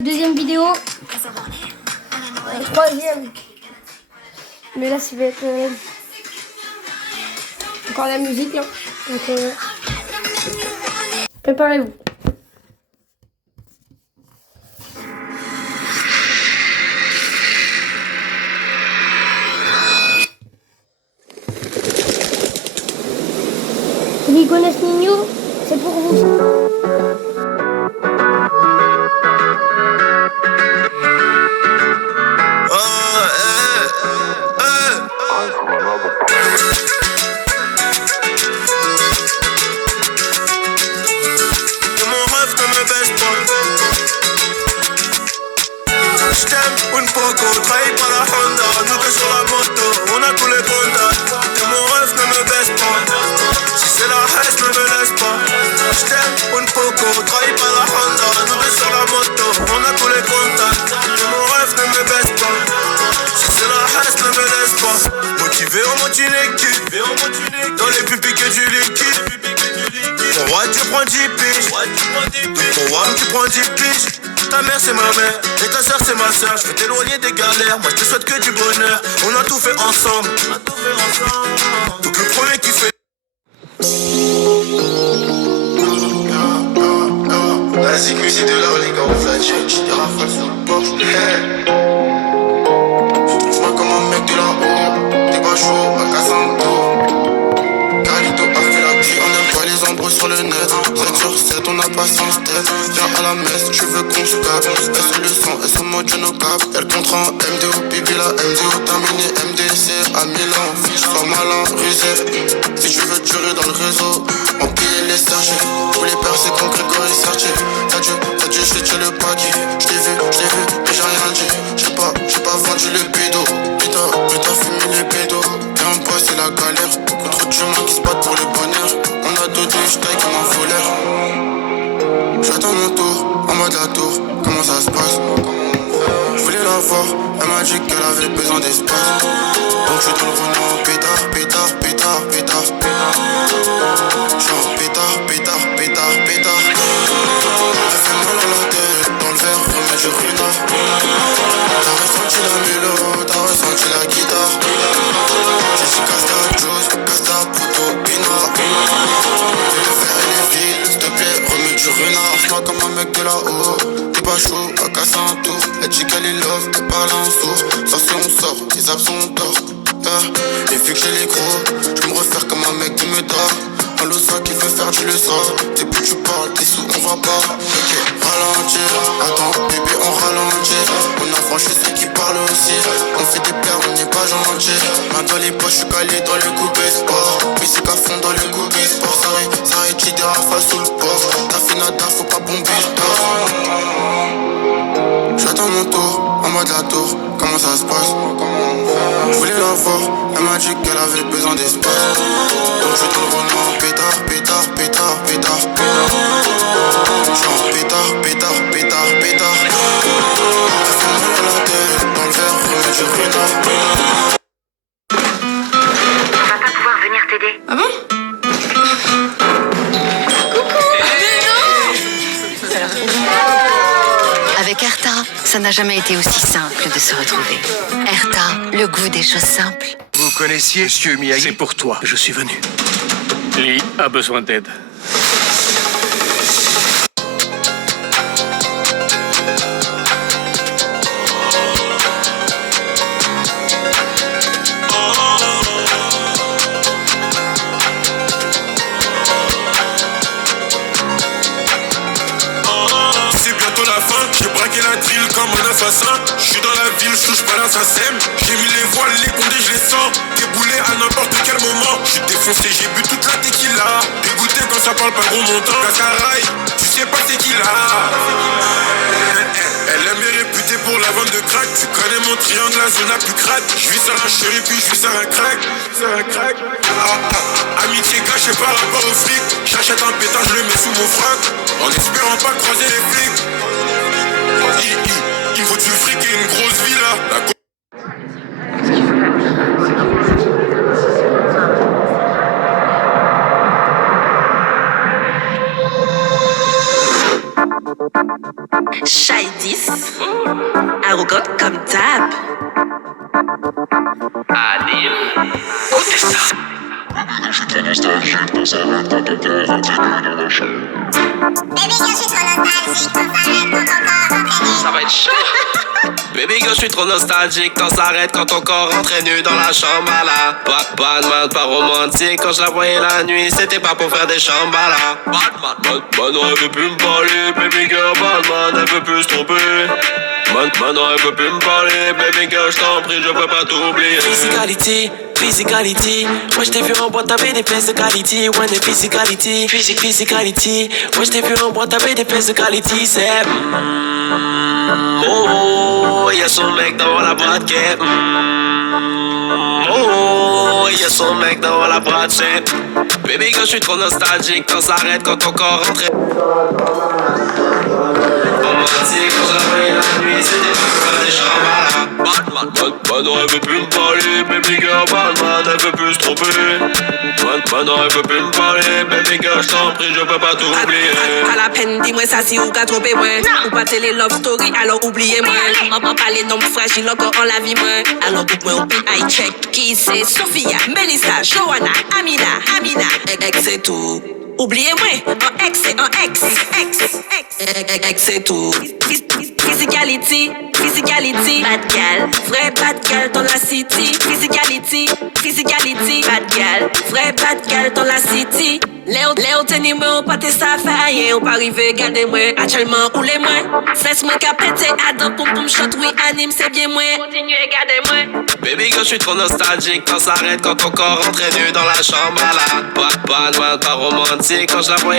Deuxième vidéo. Troisième. Mais là, ça va être encore la musique là. Donc, préparez-vous. Ceux qui connaissent Nino, c'est pour vous. Travaille par la Honda, nous que sur la moto, on a tous les contacts. Et mon rêve ne me baisse pas. Si c'est la haine, ne me laisse pas. J't'aime, un poco, travaille par la Honda, nous que sur la moto, on a tous les contacts. Et mon rêve ne me baisse pas. Si c'est la haine, ne me laisse pas. Motivé, on monte une équipe. Dans les pupilles que du liquide. Pour moi, tu prends 10 piges. Pour moi, tu prends 10 piges. Ta mère c'est ma mère, et ta soeur c'est ma soeur. Je veux t'éloigner des galères, moi je te souhaite que du bonheur. On a tout fait ensemble, donc le premier qui fait. La zig musique de là, les gars, on fait la check. J'étais rafale sur le Porsche. Trouve-moi comme un mec de là-haut. T'es pas chaud, pas Casanto. Carlito a fait la vie, on aime pas les embrouilles sur le net. 7 sur 7, on a pas sans tête. Viens à la messe, tu veux qu'on se capte. Est-ce le sang, est-ce mode je nos cap. Elle contre en MDO, bibi la MDO. Terminé MDC à Milan. Sois malin, rusé. Si tu veux durer dans le réseau, empiler les sergés. Tous les percés comme Grégory Sartier. T'as Dieu, j'ai tué le paquet. J't'ai vu, mais j'ai rien dit. J'ai pas vendu le pédo. Putain, fumé les pédos. Viens en bois, c'est la galère. Beaucoup trop d'humains qui se battent pour le bonheur. On a dodé, j'taille comme un voleur. J'attends mon tour, en mode la tour, comment ça se passe? Je voulais la voir, elle m'a dit qu'elle avait besoin d'espace. Donc je dans le Renault, pétard. Genre pétard. Elle fait mal à la tête, dans le verre, remets du renard. T'as ressenti la mélo, t'as ressenti la guitare. J'ai dit casse-ta juice, casse-ta poteau, pinard. Fais le fer et les villes, s'il te plaît, remets du renard. Fais-moi comme un mec de là-haut, t'es pas chaud, à casser un tour. Elle dit qu'elle est love, t'es pas là en sourd. Sauf si on sort, les absents ont tort. Et vu que j'ai les gros, je me refaire comme un mec qui me dort. Un losa qui veut faire du leçon. T'es plus tu parles, t'es sous, on va pas. Ok, ralentir, attends, bébé, on ralentit. On a franchi ceux qui parlent aussi. On fait des pleurs, on n'est pas gentil. Main dans les poches, je suis calé dans le coupé sport. Musique à fond dans le coupé sport. Ça arrête, j'ai des rafales sous le port. T'as fait nada, faut pas bomber le tort. J'attends mon tour, en mode la tour, comment ça se passe? Je voulais la voir, elle m'a dit qu'elle avait besoin d'espace. Donc je te le Renault, pétard. Genre pétard. Elle fait mal à la tête, dans le verre, remets du renard. On va pas pouvoir venir t'aider. Ah bon? Avec Erta, ça n'a jamais été aussi simple de se retrouver. Erta, le goût des choses simples. Vous connaissiez Monsieur Miyagi? C'est pour toi que je suis venu. Lee a besoin d'aide. J'ai braqué la drill comme un assassin. J'suis dans la ville, j'touche pas l'assassin. J'ai mis les voiles, les condés, je les sens. Déboulé à n'importe quel moment. J'suis défoncé, j'ai bu toute la tequila. Dégoûté quand ça parle pas gros montant. Cascaraï, tu sais pas c'est qui là. Elle aime bien réputée pour la vente de crack. Tu connais mon triangle, la zone la plus crade. J'vis sur un chéri puis j'vis sur un crack. Amitié cachée par rapport au fric. J'achète un pétard, je le mets sous mon frac. En espérant pas croiser les flics. Il faut du fric et une grosse villa. Shaïdis. Arrogante comme d'hab. Allez, écoutez ça. Ça va être chaud. Baby girl, je suis trop nostalgique quand ça arrête quand ton corps rentrait nu dans la chambre à la. Pas de mal, pas romantique quand je la voyais la nuit, c'était pas pour faire des chambres à la. Maintenant elle veut plus me parler, baby girl, Batman, elle veut plus se tromper. Maintenant elle veut plus me parler, baby girl, je t'en prie, je peux pas t'oublier. Physicality, moi je t'ai vu en boîte, t'avais des fesses de qualité. Ouais, des physicality, physicality. Moi je t'ai vu en boîte, t'avais des fesses de qualité. C'est oh, y'a son mec dans la boîte qui est oh, y'a son mec dans la boîte, c'est baby girl, je suis trop nostalgique quand ça arrête quand ton corps rentrait. Romantique quand j'avais la nuit, c'était pas pour faire des chambres à la. Maintenant elle veut plus me parler, baby girl, Batman, elle veut plus se tromper. Maintenant elle veut plus me parler, baby girl, je t'en prie, je peux pas t'oublier. À la peine, dis-moi ça si ou qu'a trompé moi. Ou pas télé love story, alors oubliez-moi. Maman parle d'homme fragile encore en la vie moi. Alors dites-moi au I check. Qui c'est? Sophia, Melissa, Johanna, Amina, ex c'est tout. Oubliez-moi, en ex, c'est tout. Physicality, bad gal, vrai bad gal dans la city. Physicality, bad gal, vrai bad gal dans la city. Léo tenez-moi, pas tes affaires, on pas arriver, gardez-moi, actuellement ou les moins. Fais-moi qu'à péter, adam, poum shot, oui, anime, c'est bien moi. Continuez, gardez-moi. Baby girl, je suis trop nostalgique quand ça arrête quand ton corps rentrait nu dans la chambre à la. Pas de mal, pas romantique quand je la voyais